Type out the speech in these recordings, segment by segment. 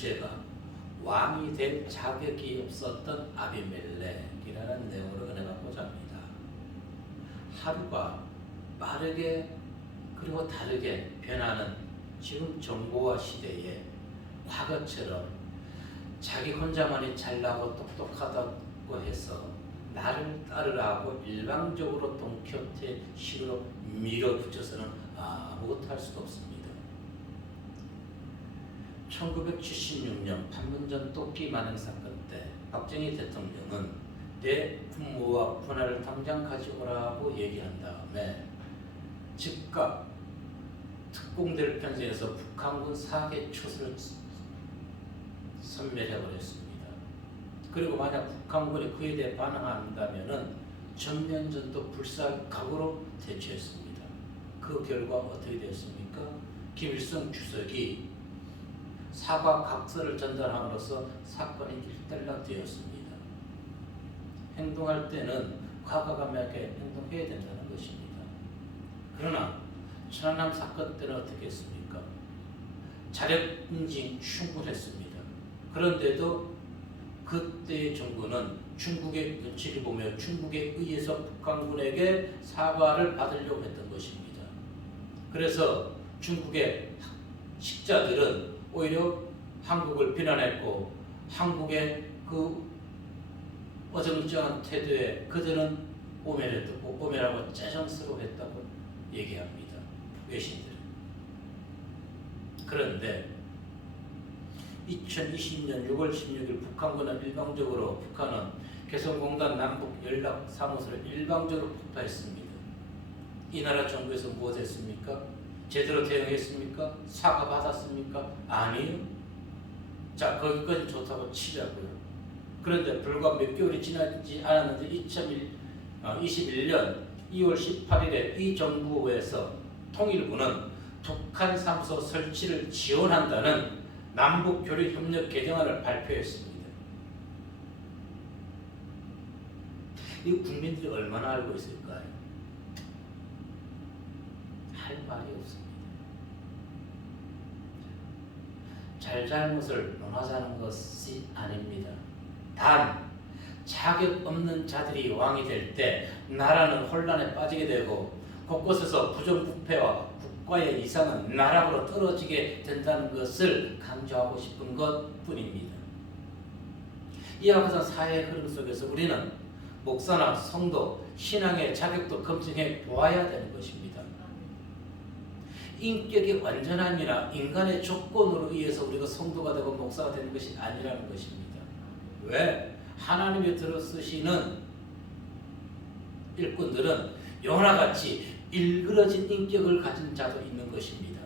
주제가 왕이 될 자격이 없었던 아비멜렉이라는 내용으로 은혜가 보자합니다. 하루가 빠르게 그리고 다르게 변하는 지금 정보화 시대에 과거처럼 자기 혼자만이 잘나고 똑똑하다고 해서 나를 따르라고 일방적으로 돈키호테식으로 밀어붙여서는 아무것도 할 수가 없습니다. 1976년 판문점 토끼 만행 사건 때 박정희 대통령은 내 부모와 분할을 당장 가져오라고 얘기한 다음에 즉각 특공대를 편성해서 북한군 4개 초소를 섬멸해버렸습니다. 그리고 만약 북한군이 그에 대해 반항한다면 전면전도 불사할 각오로 대처했습니다. 그 결과 어떻게 되었습니까? 김일성 주석이 사과 각서를 전달함으로써 사건이 일단락되었습니다. 행동할 때는 과감하게 행동해야 된다는 것입니다. 그러나 천안함 사건 때는 어떻게 했습니까? 자력 인증 충분했습니다. 그런데도 그때의 정부는 중국의 눈치를 보며 중국에 의해서 북한군에게 사과를 받으려고 했던 것입니다. 그래서 중국의 식자들은 오히려 한국을 비난했고 한국의 그 어정쩡한 태도에 그들은 오멸하고 짜증스러워했다고 얘기합니다. 외신들은. 그런데 2020년 6월 16일 북한군은 일방적으로 북한은 개성공단 남북 연락 사무소를 일방적으로 폭파했습니다. 이 나라 정부에서 무엇 했습니까? 제대로 대응했습니까? 사과 받았습니까? 아니요. 자, 거기까지 좋다고 치자고요. 그런데 불과 몇 개월이 지나지 않았는데 2021년 2월 18일에 이 정부에서 통일부는 북한 사무소 설치를 지원한다는 남북 교류 협력 개정안을 발표했습니다. 이 국민들이 얼마나 알고 있을까요? 할 말이 없습니다. 잘잘못을 논하자는 것이 아닙니다. 단 자격 없는 자들이 왕이 될 때 나라는 혼란에 빠지게 되고 곳곳에서 부정부패와 국가의 이상은 나락으로 떨어지게 된다는 것을 강조하고 싶은 것뿐입니다. 이와 같은 사회의 흐름 속에서 우리는 목사나 성도, 신앙의 자격도 검증해 보아야 되는 것입니다. 인격의 완전함이나 인간의 조건으로 의해서 우리가 성도가 되고 목사가 되는 것이 아니라는 것입니다. 왜? 하나님이 들어쓰시는 일꾼들은 요나같이 일그러진 인격을 가진 자도 있는 것입니다.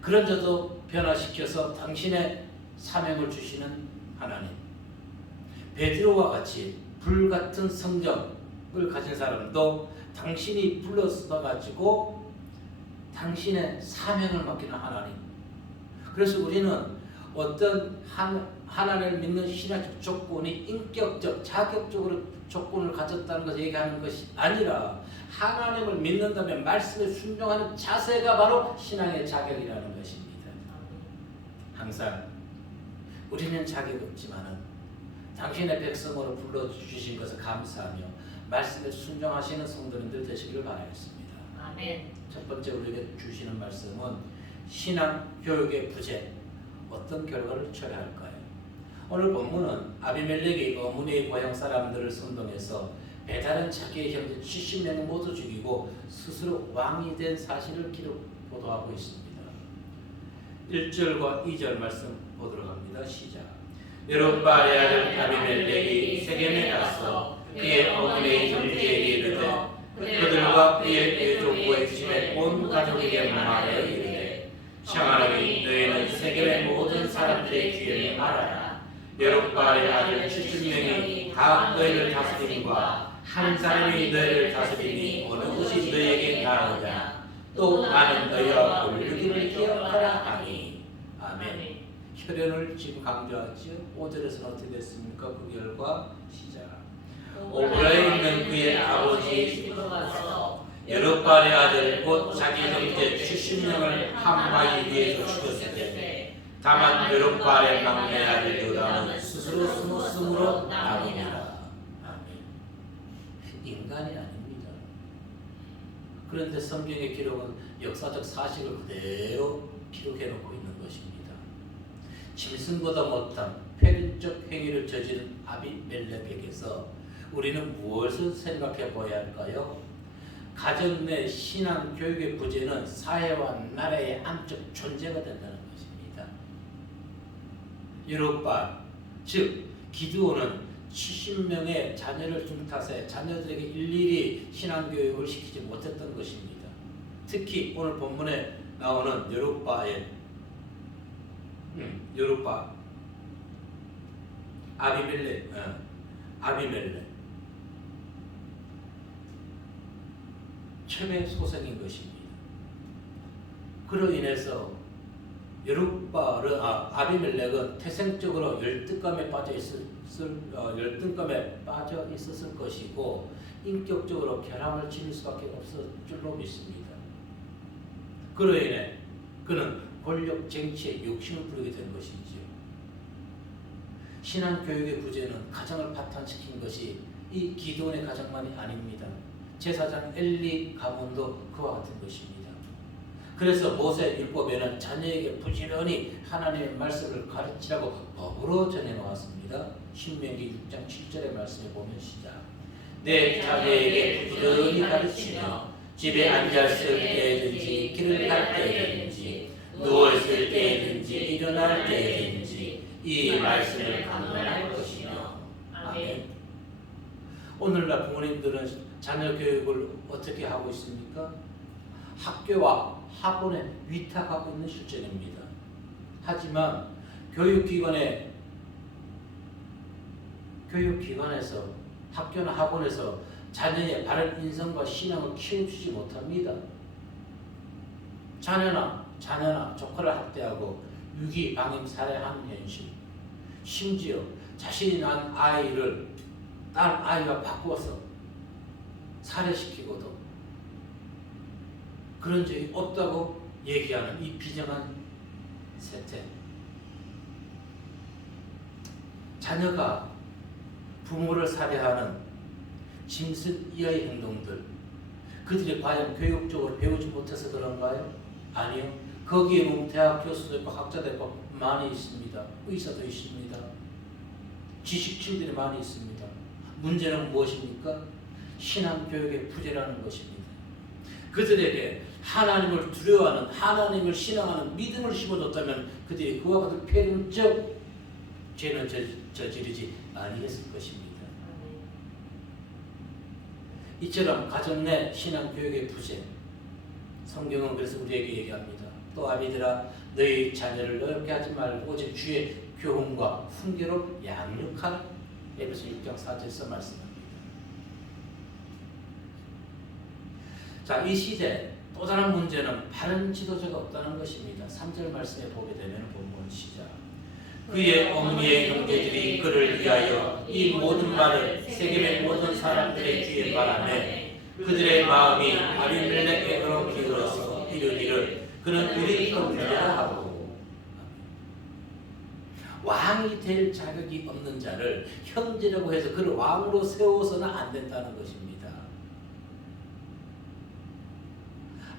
그런 자도 변화시켜서 당신의 사명을 주시는 하나님. 베드로와 같이 불같은 성정을 가진 사람도 당신이 불러서 가지고 당신의 사명을 맡기는 하나님. 그래서 우리는 어떤 하나님을 믿는 신앙적 조건이 인격적, 자격적으로 조건을 가졌다는 것을 얘기하는 것이 아니라 하나님을 믿는다면 말씀에 순종하는 자세가 바로 신앙의 자격이라는 것입니다. 항상 우리는 자격이 없지만은 당신의 백성으로 불러주신 것을 감사하며 말씀에 순종하시는 성도님들 되시기를 바라겠습니다. 아멘. 첫 번째 우리에게 주시는 말씀은 신앙 교육의 부재, 어떤 결과를 초래할까요? 오늘 본문은 아비멜렉이 어머니의 고향 사람들을 선동해서 배다른 자기의 형제 70명을 모두 죽이고 스스로 왕이 된 사실을 보도하고 있습니다. 1절과 2절 말씀 보도록 합니다. 시작. 여룻바알의 아들 아비멜렉이 세겜에 가서 그의 어머니의 형제에게 이르되 그들과 그의 외조부의 집에 온 가족에게 말하여 이르되 청하노니 너희는 세겜의 모든 사람들의 귀에 말하라. 여룻바알의 아들 70명이 다 너희를 다스림과 한 사람이 너희를 다스리니 어느 것이 너희에게 나으냐. 또 나는 너희와 불륜을 기억하라 하니. 아멘. 혈연을 지금 강조하지요. 5절에서는 어떻게 됐습니까? 그 결과 시작. 오브라에 있는 그의 아버지 집으로 가서 여룻바알의 아들 곧 자기 형제 70명을 한 바위 위에서 죽였을 때 다만 여룹바 아래 막내 아들 요담은 스스로 숨었으므로 나무니라. 아멘. 인간이 아닙니다. 그런데 성경의 기록은 역사적 사실을 그대로 기록해 놓고 있는 것입니다. 짐승보다 못한 폐륜적 행위를 저지른 아비멜렉에게서 우리는 무엇을 생각해 보아야 할까요? 가정 내 신앙 교육의 부재는 사회와 나라의 암적 존재가 된다는 것입니다. 여룹바, 즉 기드온은 70명의 자녀를 둔 탓에 자녀들에게 일일이 신앙 교육을 시키지 못했던 것입니다. 특히 오늘 본문에 나오는 여룹바 아비멜렉 최대 소생인 것입니다. 그로 인해서 아비멜렉은 태생적으로 열등감에 빠져 있었을 것이고 인격적으로 결함을 지닐 수밖에 없을 줄로 믿습니다. 그로 인해 그는 권력 정치에 욕심을 부리게 된 것이지요. 신앙 교육의 부재는 가정을 파탄시킨 것이 이 기드온의 가정만이 아닙니다. 제사장 엘리 가문도 그와 같은 것입니다. 그래서 모세 율법에는 자녀에게 부지런히 하나님의 말씀을 가르치라고 법으로 전해놓았습니다. 신명기 6장 7절의 말씀에 보면 시작. 내 자녀에게 부지런히 가르치며 집에 앉았을 때든지 길을 갈 때든지 누웠을 때든지 일어날 때든지 이 말씀을 강론할 것이며. 아멘. 오늘날 부모님들은 자녀 교육을 어떻게 하고 있습니까? 학교와 학원에 위탁하고 있는 실정입니다. 하지만 교육기관에서 학교나 학원에서 자녀의 바른 인성과 신앙을 키워주지 못합니다. 자녀나 조카를 학대하고 유기, 방임, 살해하는 현실, 심지어 자신이 낳은 아이를 다른 아이와 바꾸어서 살해시키고도 그런 적이 없다고 얘기하는 이 비정한 세태. 자녀가 부모를 살해하는 짐승 이하의 행동들, 그들이 과연 교육적으로 배우지 못해서 그런가요? 아니요. 거기에 보면 대학 교수도 있고 학자도 있고 많이 있습니다. 의사도 있습니다. 지식층들이 많이 있습니다. 문제는 무엇입니까? 신앙교육의 부재라는 것입니다. 그들에게 하나님을 두려워하는, 하나님을 신앙하는 믿음을 심어줬다면 그들이 그와 같은 폐륜적 죄는 저지르지 아니했을 것입니다. 이처럼 가정 내 신앙교육의 부재, 성경은 그래서 우리에게 얘기합니다. 또 아비들아 너희 자녀를 어렵게 하지 말고 오직 주의 교훈과 훈계로 양육하라. 에베소 6장 4절에서 말씀합니다. 자, 이 시대 또 다른 문제는 바른 지도자가 없다는 것입니다. 3절 말씀에 보게 되면 본문 시작. 그의 어머니의 형제들이 그를 위하여 이 모든 말을 세겜의 모든 사람들의 귀에 말하매 그들의 마음이 아비멜렉의 어록이 들어서 이르기를 그는 우리 형제라 하고. 왕이 될 자격이 없는 자를 형제라고 해서 그를 왕으로 세워서는 안 된다는 것입니다.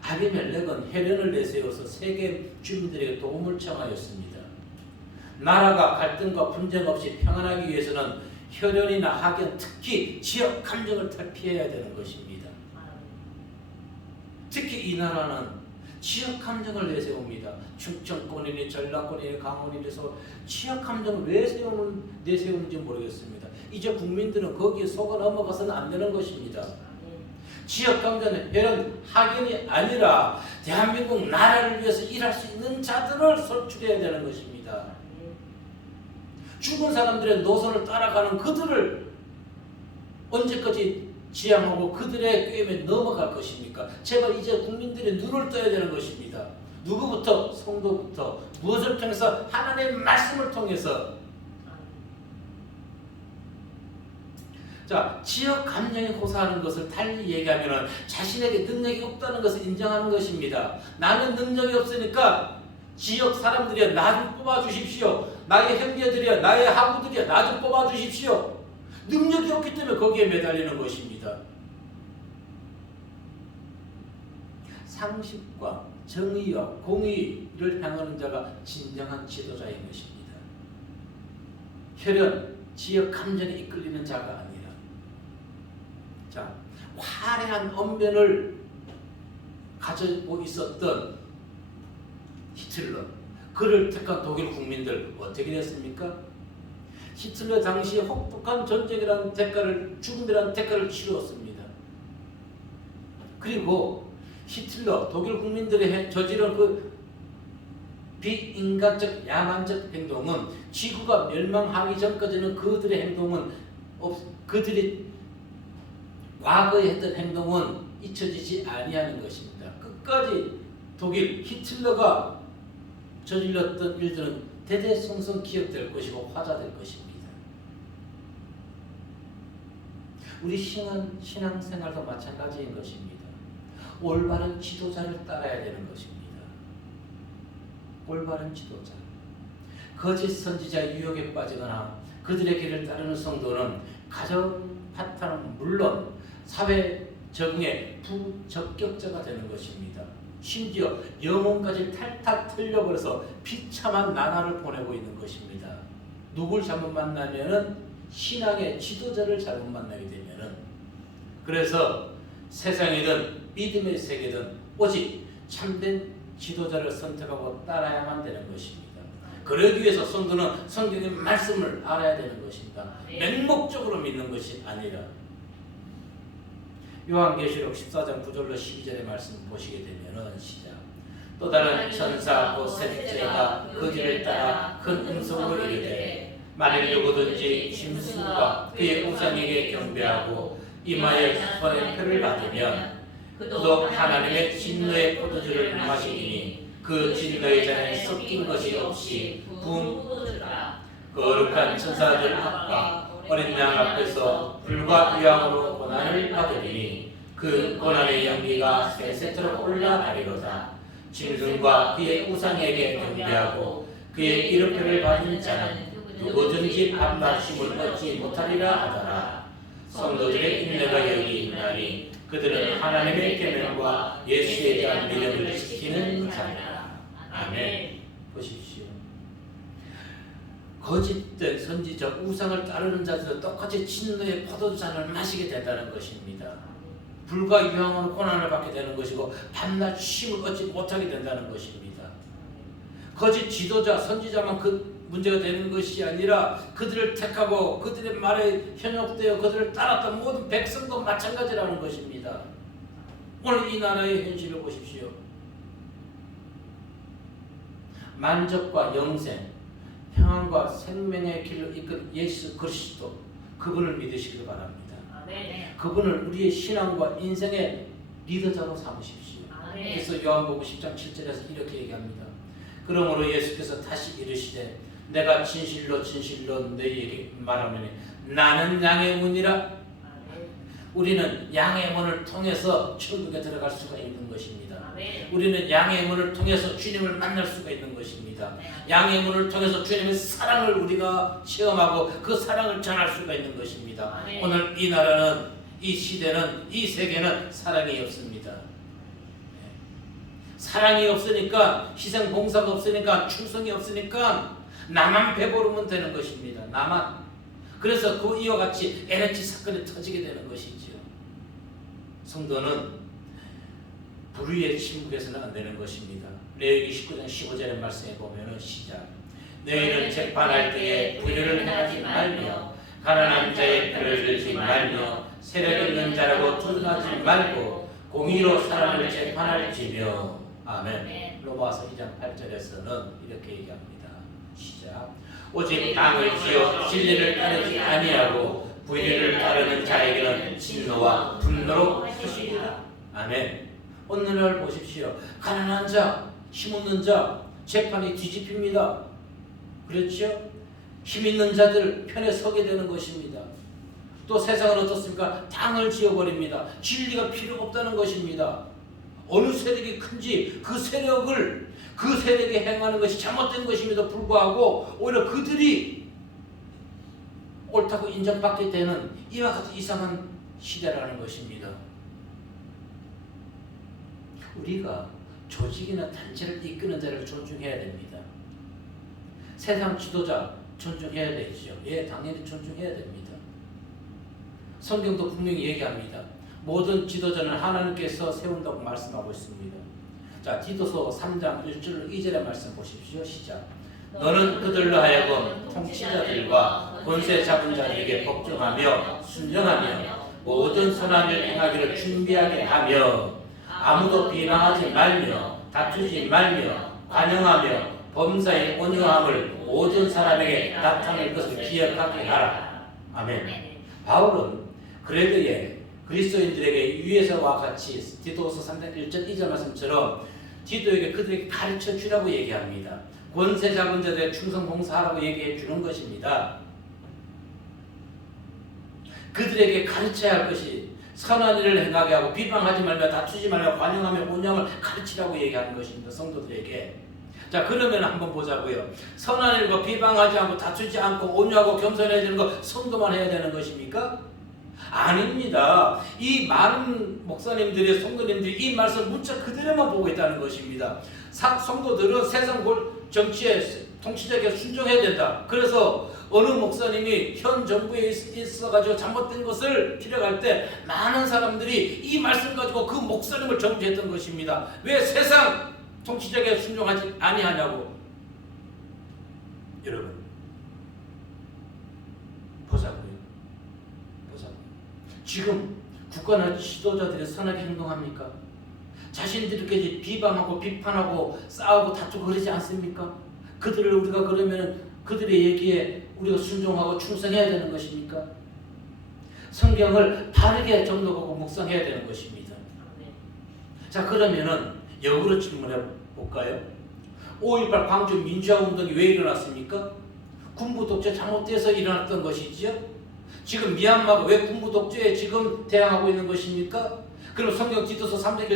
아비멜렉은 혜련을 내세워서 세계 주민들에게 도움을 청하였습니다. 나라가 갈등과 분쟁 없이 평안하기 위해서는 혈연이나 학연, 특히 지역 감정을 탈피해야 되는 것입니다. 특히 이 나라는 지역 감정을 내세웁니다. 충청권이니 전라권이니 강원이니 서울, 지역 감정을 왜 내세우는지 모르겠습니다. 이제 국민들은 거기에 속아 넘어가서는 안 되는 것입니다. 지역 감정은 혈연, 학연이 아니라 대한민국 나라를 위해서 일할 수 있는 자들을 선출해야 되는 것입니다. 죽은 사람들의 노선을 따라가는 그들을 언제까지 지향하고 그들의 꾀임에 넘어갈 것입니까? 제발 이제 국민들의 눈을 떠야 되는 것입니다. 누구부터? 성도부터. 무엇을 통해서? 하나님의 말씀을 통해서. 자, 지역 감정에 호소하는 것을 달리 얘기하면 자신에게 능력이 없다는 것을 인정하는 것입니다. 나는 능력이 없으니까 지역 사람들이여 나 좀 뽑아주십시오. 나의 형제들이여 나의 하부들이여 나 좀 뽑아주십시오. 능력이 없기 때문에 거기에 매달리는 것입니다. 상식과 정의와 공의를 향하는 자가 진정한 지도자인 것입니다. 혈연, 지역 감정에 이끌리는 자가 아니라. 자, 화려한 언변을 가지고 있었던 히틀러, 그를 택한 독일 국민들 어떻게 됐습니까? 히틀러 당시에 혹독한 전쟁이라는 대가를, 죽음이라는 대가를 치루었습니다. 그리고 히틀러, 독일 국민들이 저지른 그 비인간적 야만적 행동은 지구가 멸망하기 전까지는 그들의 행동은 그들이 과거에 했던 행동은 잊혀지지 아니하는 것입니다. 끝까지 독일 히틀러가 저질렀던 일들은 대대손손 기억될 것이고 화자될 것입니다. 우리 신앙생활도 마찬가지인 것입니다. 올바른 지도자를 따라야 되는 것입니다. 올바른 지도자. 거짓 선지자의 유혹에 빠지거나 그들의 길을 따르는 성도는 가정 파탄은 물론 사회 적응의 부적격자가 되는 것입니다. 심지어 영혼까지 탈탈 틀려버려서 비참한 나날을 보내고 있는 것입니다. 누굴 잘못 만나면은 신앙의 지도자를 잘못 만나게 되면은, 그래서 세상이든 믿음의 세계든 오직 참된 지도자를 선택하고 따라야만 되는 것입니다. 그러기 위해서 성도는 성경의 말씀을 알아야 되는 것입니다. 맹목적으로 믿는 것이 아니라. 요한계시록 14장 9절로 12절의 말씀 보시게 되면은 시작. 또 다른 천사 곧 셋째가 그 길을 따라 큰 음성으로 이르되 만일 누구든지 짐승과 그의 우상에게 경배하고 이마에 손의 표를 받으면 그도 하나님의 진노의 포도주를 마시니 그 진노의 잔에 섞인 것이 없이 부은 포도주라. 거룩한 천사들 앞과 어린 양 앞에서 불과 유황으로 고난을 받으리니 그 고난의 연기가 세세토록 올라가리로다. 짐승과 그의 우상에게 경배하고 그의 이름표를 받은 자는 누구든지 밤낮심을 얻지 못하리라 하더라. 성도들의 인내가 여기 있나니 그들은 하나님의 계명과 예수에 대한 믿음을 지키는 자라. 아멘. 보십시오. 거짓된 선지자 우상을 따르는 자들은 똑같이 진노의 포도주잔을 마시게 된다는 것입니다. 불과 유황으로 고난을 받게 되는 것이고 밤낮 쉼을 얻지 못하게 된다는 것입니다. 거짓 지도자 선지자만 그 문제가 되는 것이 아니라 그들을 택하고 그들의 말에 현혹되어 그들을 따랐던 모든 백성도 마찬가지라는 것입니다. 오늘 이 나라의 현실을 보십시오. 만족과 영생, 평안과 생명의 길을 이끈 예수 그리스도, 그분을 믿으시길 바랍니다. 그분을 우리의 신앙과 인생의 리더자로 삼으십시오. 그래서 요한복음 10장 7절에서 이렇게 얘기합니다. 그러므로 예수께서 다시 이르시되 내가 진실로 진실로 너희에게 말하노니 나는 양의 문이라. 우리는 양의 문을 통해서 천국에 들어갈 수가 있는 것입니다. 우리는 양의 문을 통해서 주님을 만날 수가 있는 것입니다. 양의 문을 통해서 주님의 사랑을 우리가 체험하고 그 사랑을 전할 수가 있는 것입니다. 오늘 이 나라는, 이 시대는, 이 세계는 사랑이 없습니다. 사랑이 없으니까, 희생 봉사가 없으니까, 충성이 없으니까 나만 배부르면 되는 것입니다. 나만. 그래서 그 이와 같이 LH 사건이 터지게 되는 것이죠. 성도는 불의의 침묵에서는 안 되는 것입니다. 레위기 19장 15절의 말씀에 보면은 시작. 너희는 재판할 때에 불의를 행하지 말며 가난한 자의 편을 들지 말며 세력 있는 자라고 두둔하지 말고 공의로 사람을 재판할지며. 아멘. 로마서 2장 8절에서는 이렇게 얘기합니다. 시작. 오직 당을 지어 진리를 따르지 아니하고 불의를 따르는 자에게는 진노와 분노로 하시리라. 아멘. 오늘날 보십시오. 가난한 자, 힘없는 자 재판이 뒤집힙니다. 그렇죠? 힘있는 자들 편에 서게 되는 것입니다. 또 세상은 어떻습니까? 당을 지어버립니다. 진리가 필요 없다는 것입니다. 어느 세력이 큰지 그 세력을 그 세력이 행하는 것이 잘못된 것임에도 불구하고 오히려 그들이 옳다고 인정받게 되는 이와 같은 이상한 시대라는 것입니다. 우리가 조직이나 단체를 이끄는 자를 존중해야 됩니다. 세상 지도자 존중해야 되죠. 예, 당연히 존중해야 됩니다. 성경도 분명히 얘기합니다. 모든 지도자는 하나님께서 세운다고 말씀하고 있습니다. 자, 디도서 3장 1절 2절의 말씀 보십시오. 시작. 너는 그들로 하여금 통치자들과 권세 잡은 자들에게 복종하며 순종하며 모든 선한 일 행하기를 준비하게 하며 아무도 비방하지 말며 다투지 말며 관용하며 범사의 온유함을 모든 사람에게 나타낼 것을 기억하게 하라. 아멘. 바울은 그레드에 그리스도인들에게 위에서와 같이 디도서 3장 1절 2절 말씀처럼 디도에게 그들에게 가르쳐 주라고 얘기합니다. 권세 잡은 자들의 충성 봉사하라고 얘기해 주는 것입니다. 그들에게 가르쳐야 할 것이 선한 일을 행하게 하고 비방하지 말며 다투지 말며 관용하며 온유함을 가르치라고 얘기하는 것입니다. 성도들에게. 자, 그러면 한번 보자고요. 선한 일과 비방하지 않고 다투지 않고 온유하고 겸손해야 되는 거 성도만 해야 되는 것입니까? 아닙니다. 이 많은 목사님들이 성도님들이 이 말씀 문자 그대로만 보고 있다는 것입니다. 성도들은 세상 정치에 통치자에게 순종해야 된다. 그래서 어느 목사님이 현 정부에 있어가지고 잘못된 것을 필요할 때 많은 사람들이 이 말씀 가지고 그 목사님을 정죄했던 것입니다. 왜 세상 통치자에게 순종하지 아니하냐고. 여러분 보자고요. 지금 국가나 지도자들이 선하게 행동합니까? 자신들끼리 비방하고 비판하고 싸우고 다투고 그러지 않습니까? 그들을 우리가 그러면 그들의 얘기에 우리가 순종하고 충성해야 되는 것입니까? 성경을 바르게 정독하고 묵상해야 되는 것입니다. 자, 그러면은 역으로 질문해 볼까요? 5.18 광주 민주화 운동이 왜 일어났습니까? 군부 독재 잘못돼서 일어났던 것이지요. 지금 미얀마가 왜 군부 독재에 지금 대항하고 있는 것입니까? 그럼 성경 디도서 3장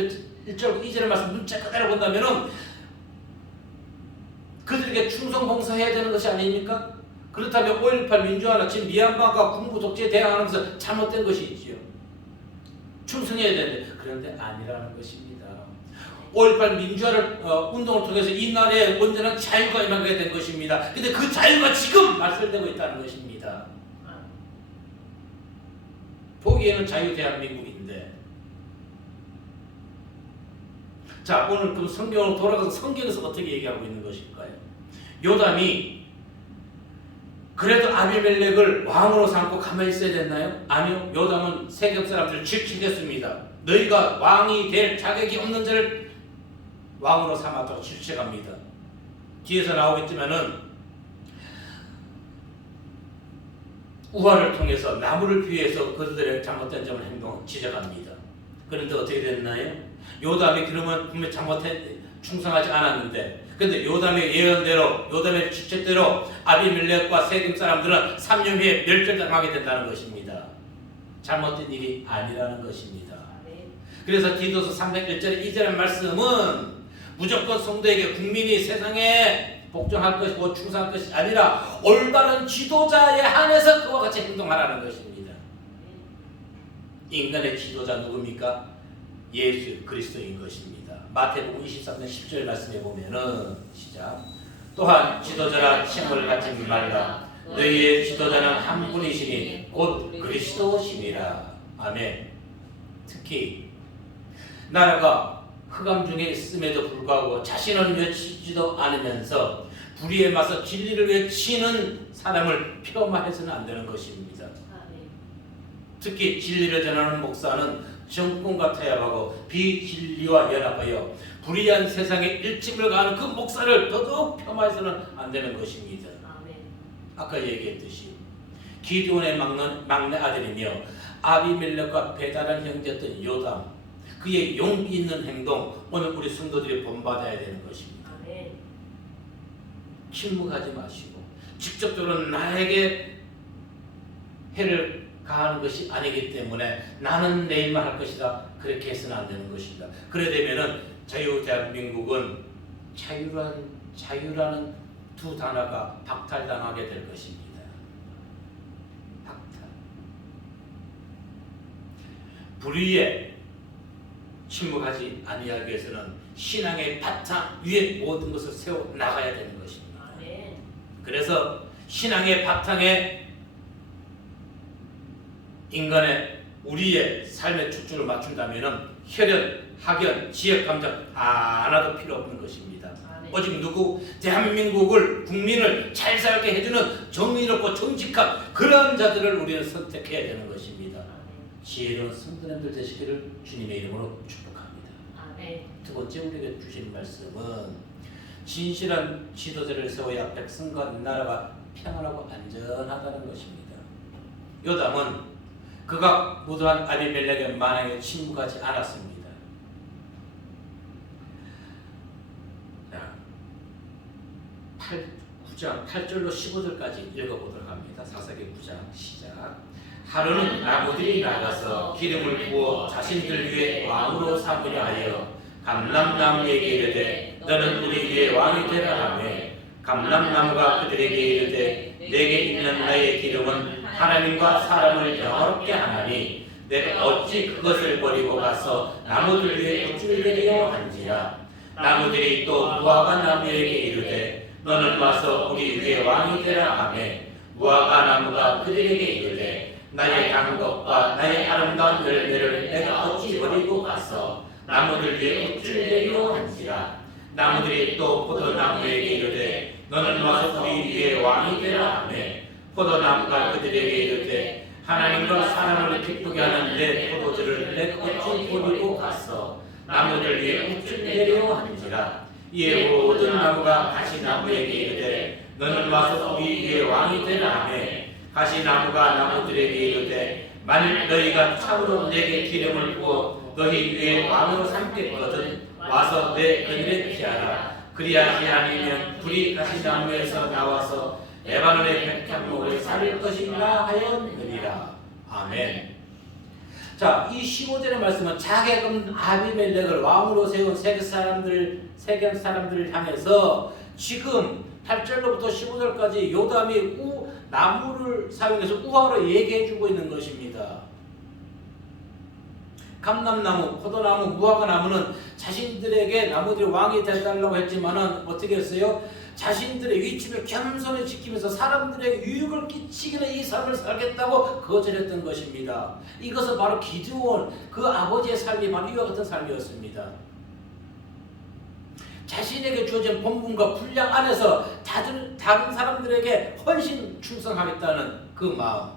1절 2절의 말씀 문자 그대로 본다면은 그들에게 충성 봉사해야 되는 것이 아닙니까? 그렇다면 5.18 민주화나 지금 미얀마가 군부 독재에 대항하는 것은 잘못된 것이지요. 충성해야 되는데 그런데 아니라는 것입니다. 5.18 민주화를 운동을 통해서 이 나라에 온전한 자유가 임하게 된 것입니다. 근데 그 자유가 지금 말살되고 있다는 것입니다. 보기에는 자유 대한민국인데. 자, 오늘 그럼 성경으로 돌아가서 성경에서 어떻게 얘기하고 있는 것일까요? 요담이 그래도 아비멜렉을 왕으로 삼고 가만히 있어야 됐나요? 아니요. 요담은 세겜 사람들을 질책했습니다. 너희가 왕이 될 자격이 없는 자를 왕으로 삼았다고 질책합니다. 뒤에서 나오겠지만은 우화를 통해서 나무를 피해서 그들의 잘못된 점을 행동 지적합니다. 그런데 어떻게 됐나요? 요담이 그러면 분명 잘못해 충성하지 않았는데, 근데 요담의 예언대로, 요담의 주책대로 아비멜렉과 세겜 사람들은 3년 후에 멸절당하게 된다는 것입니다. 잘못된 일이 아니라는 것입니다. 그래서 디도서 3장 1절 2절의 말씀은 무조건 성도에게 국민이 세상에 복종할 것이고 충성할 것이 아니라 올바른 지도자에 한해서 그와 같이 행동하라는 것입니다. 인간의 지도자 누굽니까? 예수 그리스도인 것입니다. 마태복음 23장 10절 말씀에 보면은 시작. 또한 지도자라 칭을 갖지 말라. 너희의 지도자는 한 분이시니 곧 그리스도시니라. 아멘. 특히 나라가 흑암 중에 있음에도 불구하고 자신을 외치지도 않으면서 불의에 맞서 진리를 외치는 사람을 폄하해서는 안 되는 것입니다. 특히 진리를 전하는 목사는 정권과 타협하고 비진리와 연합하여 불의한 세상에 일침을 가하는 그 목사를 더더욱 폄하해서는 안 되는 것입니다. 아까 얘기했듯이 기드온의 막내 아들이며 아비멜렉과 배달한 형제였던 요담, 그의 용기 있는 행동, 오늘 우리 성도들이 본받아야 되는 것입니다. 침묵하지 마시고 직접적으로 나에게 해를 가하는 것이 아니기 때문에 나는 내 일만 할 것이다, 그렇게 해서는 안 되는 것입니다. 그래 되면은 자유 대한민국은 자유라는 두 단어가 박탈당하게 될 것입니다. 박탈. 불의에 침묵하지 아니하기 위해서는 신앙의 바탕 위에 모든 것을 세워 나가야 되는 것입니다. 그래서 신앙의 바탕에 인간의 우리의 삶의 축적을 맞춘다면은 혈연, 학연, 지역, 감정 하나도 필요 없는 것입니다. 오직 누구? 대한민국을 국민을 잘 살게 해주는 정의롭고 정직한 그런 자들을 우리는 선택해야 되는 것입니다. 지혜로운 성도님들 되시기를 주님의 이름으로 축복합니다. 두 번째 우리에게 주신 말씀은 진실한 지도자를 세워야 백성과 나라가 평안하고 안전하다는 것입니다. 요담은 그가 무도한 아비멜렉의 만행에 침묵하지 않았습니다. 9장 8절로 15절까지 읽어보도록 합니다. 사사기 9장 시작. 하루는 나무들이 나가서 기름을 부어 자신들 위에 왕으로 삼으려 하여 감람나무에게 이르되 너는 우리 위에 왕이 되라 하며 감람나무가 그들에게 이르되 내게 있는 나의 기름은 하나님과 사람을 영화롭게 하나니 내가 어찌 그것을 버리고 가서 나무들 위에 우쭐대리려 한지라. 나무들이 또 무화과 나무에게 이르되 너는 와서 우리 위에 왕이 되라 하며 무화과 나무가 그들에게 이르되 나의 단 것과 나의 아름다운 열매를 내가 어찌 버리고 가서 나무들 위에 우쭐대리려 한지라. 나무들이 또 포도나무에게 이르되 너는 와서 우리 위에 왕이 되라 하며 포도나무가 그들에게 이르되 하나님과 사람을 기쁘게 하는 내 포도주를 내가 어찌 버리고 가서 나무들 위에 우쭐대려 한지라. 이에 모든 나무가 가시나무에게 이르되 너는 와서 우리 위에 왕이 되라 하며 가시나무가 나무들에게 이르되 만일 너희가 참으로 내게 기름을 부어 너희 위에 왕으로 삼겠거든 와서 내 그늘에 피하라. 그리하지 아니면 불이 가시나무에서 나와서 레바논의 백향목을 살릴 것이라 하였느니라. 아멘. 자, 이 15절의 말씀은 자객은 아비멜렉을 왕으로 세운 세겜 사람들을 향해서 지금 8절로부터 15절까지 요담이 나무를 사용해서 우화로 얘기해주고 있는 것입니다. 감람나무, 포도나무, 무화과 나무는 자신들에게 나무들이 왕이 되달라고 했지만은 어떻게 했어요? 자신들의 위치를 겸손히 지키면서 사람들에게 유익을 끼치기는 이 삶을 살겠다고 거절했던 것입니다. 이것은 바로 기드온 그 아버지의 삶이 바로 이와 같은 삶이었습니다. 자신에게 주어진 본분과 분량 안에서 다른 사람들에게 헌신 충성하겠다는 그 마음.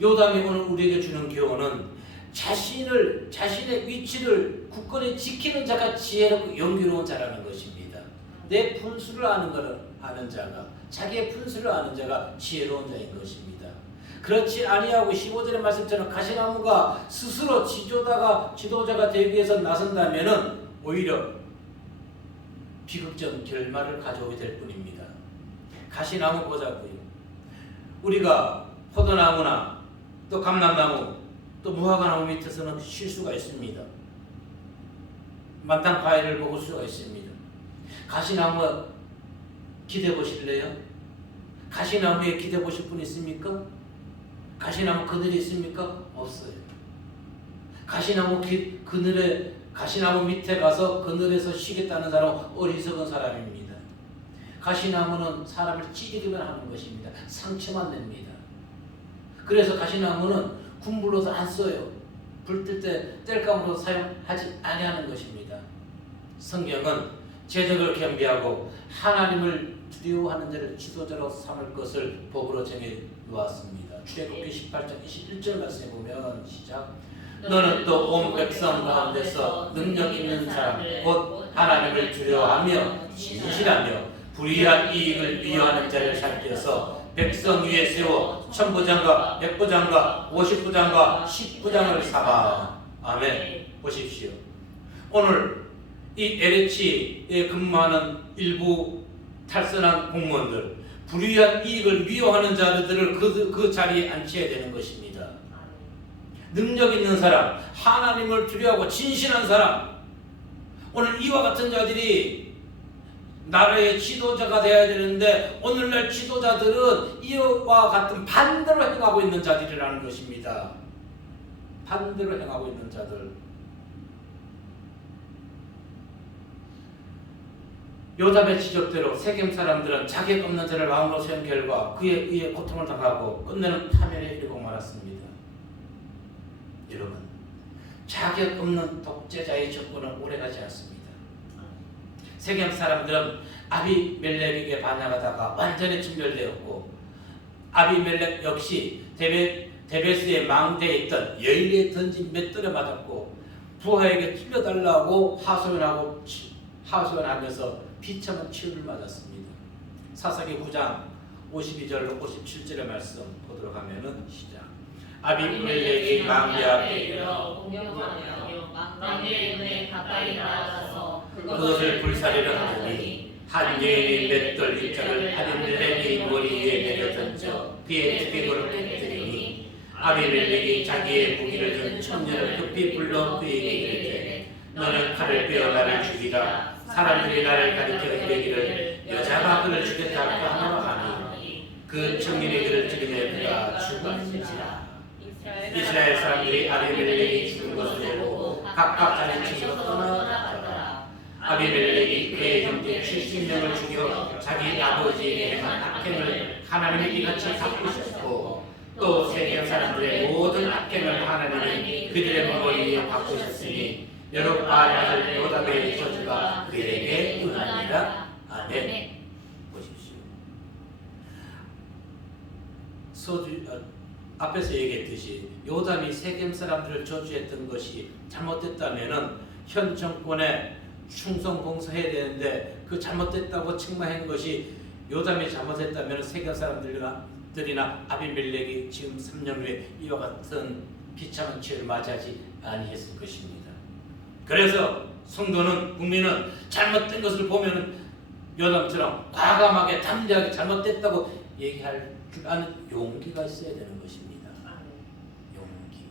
요담이 오늘 우리에게 주는 교훈은 자신의 위치를 굳건히 지키는 자가 지혜롭고 용기로운 자라는 것입니다. 내 분수를 아는 자가, 자기의 분수를 아는 자가 지혜로운 자인 것입니다. 그렇지 아니하고 15절의 말씀처럼 가시나무가 스스로 지도자가 되기 위해서 나선다면은 오히려 비극적 결말을 가져오게 될 뿐입니다. 가시나무 보자고요. 우리가 포도나무나 또 감람나무 또 무화과나무 밑에서는 쉴 수가 있습니다. 만땅 과일을 먹을 수가 있습니다. 가시나무 기대 보실래요? 가시나무에 기대 보실 분 있습니까? 가시나무 그늘이 있습니까? 없어요. 가시나무 밑에 가서 그늘에서 쉬겠다는 사람은 어리석은 사람입니다. 가시나무는 사람을 찌르기만 하는 것입니다. 상처만 냅니다. 그래서 가시나무는 군불로도 안 써요. 불 뜰 때 땔감으로 사용하지 아니하는 것입니다. 성경은 재적을 겸비하고 하나님을 두려워하는 자를 지도자로 삼을 것을 법으로 정해 놓았습니다. 출애굽기 18장 21절 말씀에 보면 시작. 너는 또 온 백성 가운데서 능력 있는 사람 곧 하나님을 두려워하며 진실하며 불의한 이익을 미워하는 자를 살펴서 백성 위에 세워 1000부장과 100부장과 50부장과 10부장을 삼아. 아멘. 보십시오. 오늘 이 LH에 근무하는 일부 탈선한 공무원들, 불의한 이익을 미워하는 자들을 그 자리에 앉혀야 되는 것입니다. 능력 있는 사람, 하나님을 두려워하고 진실한 사람, 오늘 이와 같은 자들이 나라의 지도자가 되어야 되는데 오늘날 지도자들은 이와 같은 반대로 행하고 있는 자들이라는 것입니다. 반대로 행하고 있는 자들. 요담의 지적대로 세겜 사람들은 자격 없는 자를 왕으로 세운 결과 그에 의해 고통을 당하고 끝내는 파멸에 이르고 말았습니다. 여러분, 자격 없는 독재자의 정권은 오래가지 않습니다. 세겜 사람들은 아비멜렉에게 반항하다가 완전히 진멸되었고 아비멜렉 역시 데베스의 망대에 있던 여인에 던진 맷돌에 맞았고 부하에게 찔러달라고 하소연하면서 비참한 치유를 맞았습니다. 사사기 9장 52절로 57절의 말씀 보도록 하면은 시작. 아비멜렉이 망대 앞에 이르러 공격하며 망대의 문에 가까이 나아가서 그것을 불사르려 하더니 한 여인의 맷돌 입자를 아비멜렉의 머리 위에 내려 던져 그의 두개골을 깨뜨리니 아비멜렉이 자기의 무기를 든 청년을 급히 불러 그에게 이르되 너는 칼을 빼어 나를 죽이라. 사람들이 나를 가리켜 이르기를 여자가 그를 죽였다고 하노라 하니 그 청년이 그를 죽이며 그가 죽었는지라. 이스라엘 사람들이 아비멜렉이 죽은 것을 보고 각각 자기 집으로 떠나갔더라. 아비멜렉이 그의 형제 70명을 죽여 자기 아버지에게 행한 악행을 하나님이 이같이 바꾸셨고 또 세겜 사람들의 모든 악행을 하나님이 그들의 머리에 바꾸셨으니 여로보암 아들 요담의 저주가 그에게 임하니라. 아멘. 보십시오. 앞에서 얘기했듯이 요담이 세겜 사람들을 저주했던 것이 잘못됐다면은 현 정권에 충성 봉사해야 되는데 그 잘못됐다고 책망한 것이 요담이 잘못했다면 세겜 사람들이나 아비멜렉이 지금 3년 후에 이와 같은 비참한 죄를 맞이하지 아니했을 것입니다. 그래서 성도는 국민은 잘못된 것을 보면 요담처럼 과감하게 담대하게 잘못됐다고 얘기할 줄 아는 용기가 있어야 되는 것입니다. 용기.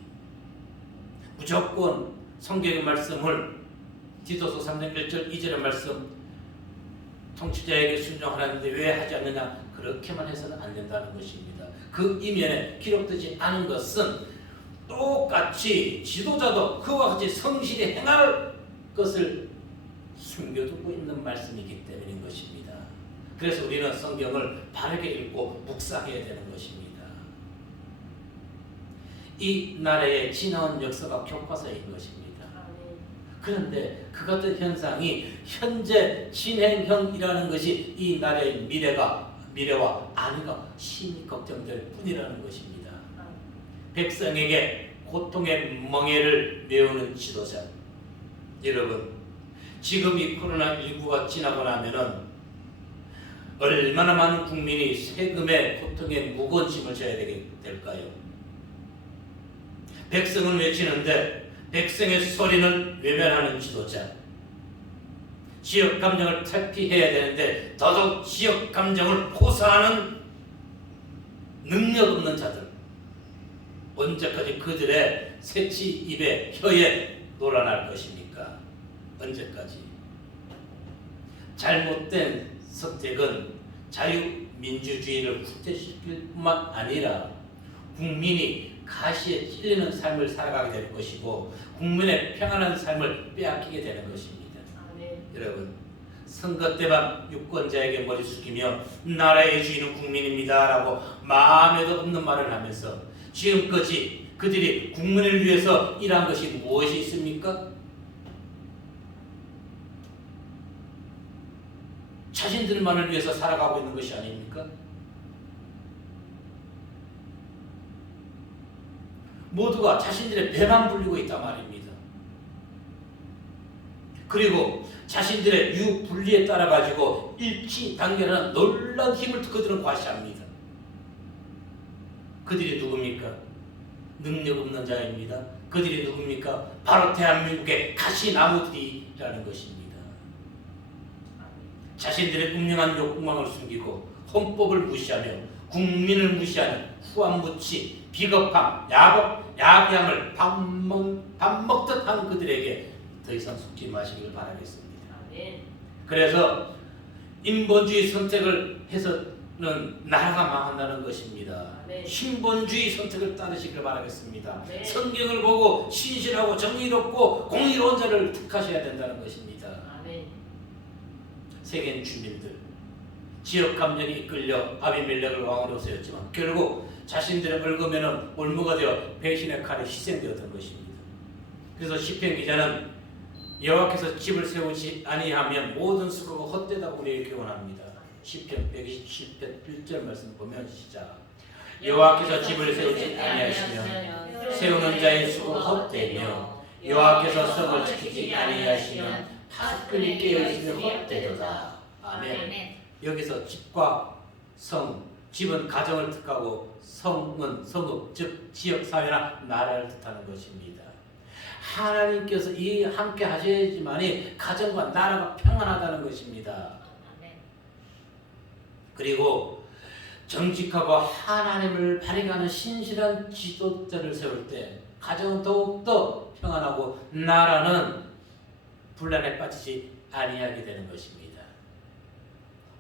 무조건 성경의 말씀을 디도서 3장 1절 2절의 말씀 통치자에게 순종하라는데 왜 하지 않느냐 그렇게만 해서는 안 된다는 것입니다. 그 이면에 기록되지 않은 것은 똑같이 지도자도 그와 같이 성실히 행할 것을 숨겨두고 있는 말씀이기 때문인 것입니다. 그래서 우리는 성경을 바르게 읽고 묵상해야 되는 것입니다. 이 나라의 지나온 역사가 교과서인 것입니다. 그런데 그 같은 현상이 현재 진행형이라는 것이 이 나라의 미래와 안위가 심히 걱정될 뿐이라는 것입니다. 백성에게 고통의 멍에를 메우는 지도자. 여러분, 지금 이 코로나19가 지나고 나면은 얼마나 많은 국민이 세금의 고통에 무거운 짐을 져야 될까요? 백성을 외치는데 백성의 소리는 외면하는 지도자. 지역 감정을 탈피해야 되는데 더더욱 지역 감정을 호소하는 능력 없는 자들. 언제까지 그들의 새치 입에 혀에 놀아날 것입니까? 언제까지? 잘못된 선택은 자유민주주의를 후퇴시킬 뿐만 아니라 국민이 가시에 찔리는 삶을 살아가게 될 것이고 국민의 평안한 삶을 빼앗기게 되는 것입니다. 여러분, 선거 때만 유권자에게 머리 숙이며 나라의 주인은 국민입니다 라고 마음에도 없는 말을 하면서 지금까지 그들이 국민을 위해서 일한 것이 무엇이 있습니까? 자신들만을 위해서 살아가고 있는 것이 아닙니까? 모두가 자신들의 배만 불리고 있단 말입니다. 그리고 자신들의 유불리에 따라 가지고 일치단결하는 놀라운 힘을 그들은 과시합니다. 그들이 누굽니까? 능력 없는 자입니다. 그들이 누굽니까? 바로 대한민국의 가시나무들이라는 것입니다. 자신들의 운명한 욕망을 숨기고 헌법을 무시하며 국민을 무시하는 후한무치, 비겁함, 야비함을 밥 먹듯 하는 그들에게 더 이상 속지 마시길 바라겠습니다. 아멘. 그래서 인본주의 선택을 해서는 나라가 망한다는 것입니다. 네. 신본주의 선택을 따르시길 바라겠습니다. 네. 성경을 보고 신실하고 정의롭고 공의로운 자를 택하셔야 된다는 것입니다. 아멘. 세계 주민들 지역 감정이 이끌려 아비멜렉을 왕으로 세웠지만 결국 자신들의 얽으면은 올무가 되어 배신의 칼에 희생되었던 것입니다. 그래서 시편 기자는 여호와께서 집을 세우지 아니하면 모든 수고가 헛되다고 우리에게 교훈합니다. 시편 127편 1절 말씀 보면 시작. 여호와께서 집을 세우지 아니하시면 세우는 자의 수고가 헛되며 여호와께서 성을 지키지 아니하시면 하늘이 깨어있으며 헛되도다. 아멘. 여기서 집과 성, 집은 가정을 뜻하고 성은 성읍, 즉 지역사회나 나라를 뜻하는 것입니다. 하나님께서 이 함께 하셔야지만이 가정과 나라가 평안하다는 것입니다. 그리고 정직하고 하나님을 바라가는 신실한 지도자를 세울 때 가정은 더욱더 평안하고 나라는 분란에 빠지지 아니하게 되는 것입니다.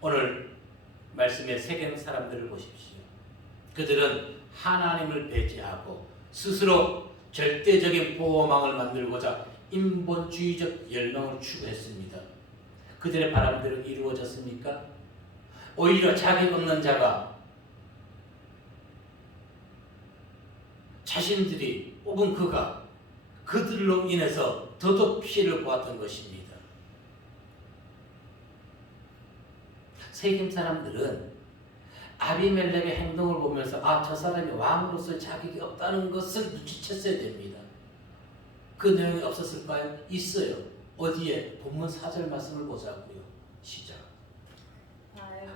오늘 말씀의 세겜 사람들을 보십시오. 그들은 하나님을 배제하고 스스로 절대적인 보호망을 만들고자 인본주의적 열망을 추구했습니다. 그들의 바람대로 이루어졌습니까? 오히려 자격 없는 자가 자신들이 혹은 그가 그들로 인해서 더더욱 피해를 보았던 것입니다. 세겜 사람들은 아비멜렉의 행동을 보면서 저 사람이 왕으로서 자격이 없다는 것을 눈치챘어야 됩니다. 그 내용이 없었을까요? 있어요. 어디에? 본문 4절 말씀을 보자고요. 시작.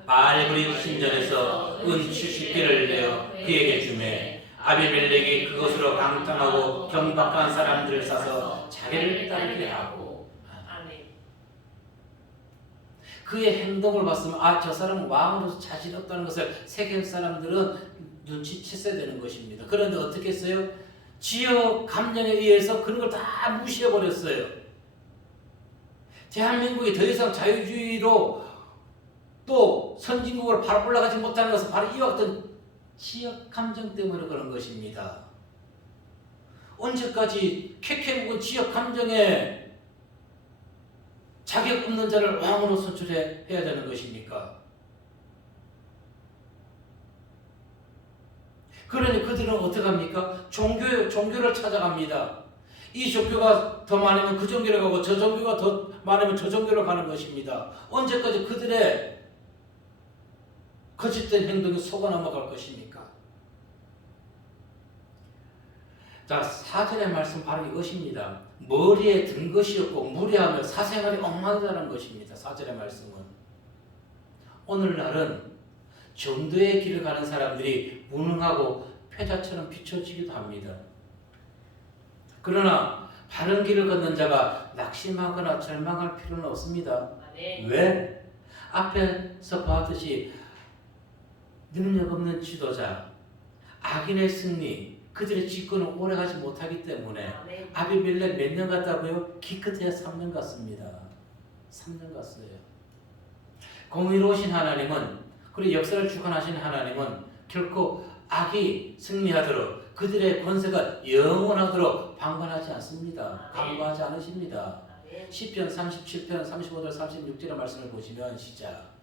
바알브림 신전에서 은 70개를 내어 그에게 주매 아비멜렉이 그것으로 강탈하고 경박한 사람들을 사서 자기를 따르게 하고. 그의 행동을 봤으면 저 사람은 왕으로서 자신 없다는 것을 세겜 사람들은 눈치챘어야 되는 것입니다. 그런데 어떻게 했어요? 지역 감정에 의해서 그런 걸 다 무시해버렸어요. 대한민국이 더 이상 자유주의로 또 선진국으로 바로 올라가지 못하는 것은 바로 이와 같은 지역 감정 때문에 그런 것입니다. 언제까지 캐캐묵은 지역 감정에 자격 없는 자를 왕으로 선출해야 되는 것입니까? 그러니 그들은 어떻게 합니까? 종교를 찾아갑니다. 이 종교가 더 많으면 그 종교로 가고 저 종교가 더 많으면 저 종교로 가는 것입니다. 언제까지 그들의 거짓된 행동에 속아 넘어갈 것입니까? 자, 4절의 말씀 바로 이것입니다. 머리에 든 것이 없고 무례하며 사생활이 엉망이라는 것입니다. 4절의 말씀은. 오늘날은 정도의 길을 가는 사람들이 무능하고 패자처럼 비춰지기도 합니다. 그러나 바른 길을 걷는 자가 낙심하거나 절망할 필요는 없습니다. 왜? 앞에서 봤듯이 능력 없는 지도자, 악인의 승리, 그들의 집권은 오래가지 못하기 때문에 아비멜렉 몇 년 갔다고요? 기껏해야 3년 갔습니다. 3년 갔어요. 공의로우신 하나님은, 그리고 역사를 주관하시는 하나님은 결코 악이 승리하도록 그들의 권세가 영원하도록 방관하지 않습니다. 강구하지 않으십니다. 시편 37편 35절 36절의 말씀을 보시면 시작.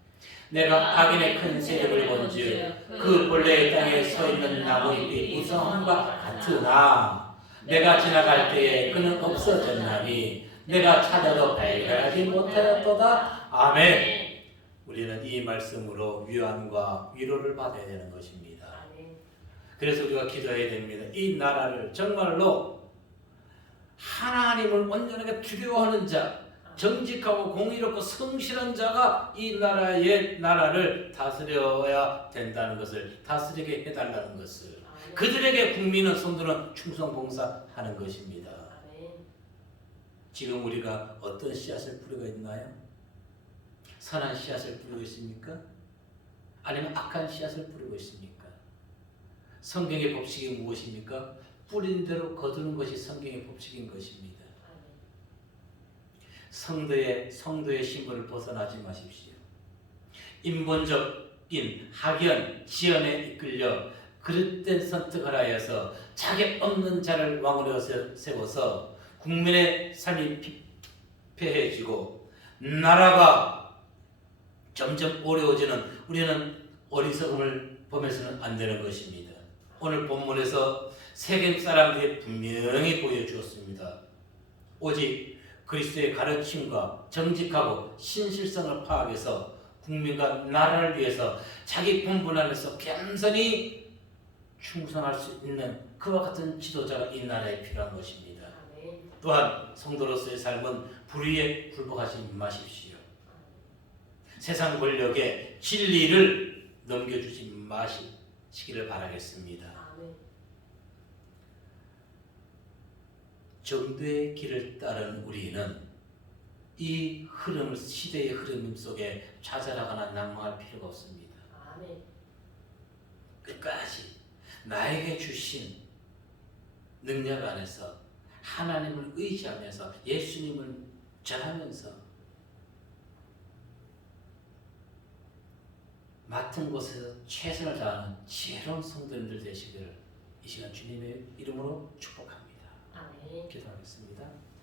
내가 악인의 큰 세력을 본즉 그 본래의 땅에 서 있는 나무잎이 무성함과 같으나 내가 지나갈 때에 그는 없어졌나니 내가 찾아도 발견하지 못하였도다. 아멘. 우리는 이 말씀으로 위안과 위로를 받아야 되는 것입니다. 그래서 우리가 기도해야 됩니다. 이 나라를 정말로 하나님을 온전하게 두려워하는 자, 정직하고 공의롭고 성실한 자가 이 나라를 다스려야 된다는 것을, 다스리게 해달라는 것을, 그들에게 국민은 성도는 충성 봉사하는 것입니다. 지금 우리가 어떤 씨앗을 뿌리고 있나요? 선한 씨앗을 뿌리고 있습니까? 아니면 악한 씨앗을 뿌리고 있습니까? 성경의 법칙이 무엇입니까? 뿌린 대로 거두는 것이 성경의 법칙인 것입니다. 성도의 신분을 벗어나지 마십시오. 인본적인 학연, 지연에 이끌려 그릇된 선택을 하여서 자격 없는 자를 왕으로 세워서 국민의 삶이 피폐해지고 나라가 점점 어려워지는 우리는 어리석음을 범해서는 안 되는 것입니다. 오늘 본문에서 세겜 사람들이 분명히 보여주었습니다. 오직 그리스도의 가르침과 정직하고 신실성을 파악해서 국민과 나라를 위해서 자기 본분 안에서 겸손히 충성할 수 있는 그와 같은 지도자가 이 나라에 필요한 것입니다. 또한 성도로서의 삶은 불의에 굴복하지 마십시오. 세상 권력에 진리를 넘겨주지 마시기를 바라겠습니다. 정도의 길을 따른 우리는 이 흐름, 시대의 흐름 속에 좌절하거나 낭망할 필요가 없습니다. 끝까지 나에게 주신 능력 안에서 하나님을 의지하면서 예수님을 전하면서 맡은 곳에서 최선을 다하는 지혜로운 성도님들 되시기를 이 시간 주님의 이름으로 축복합니다. 기도하겠습니다.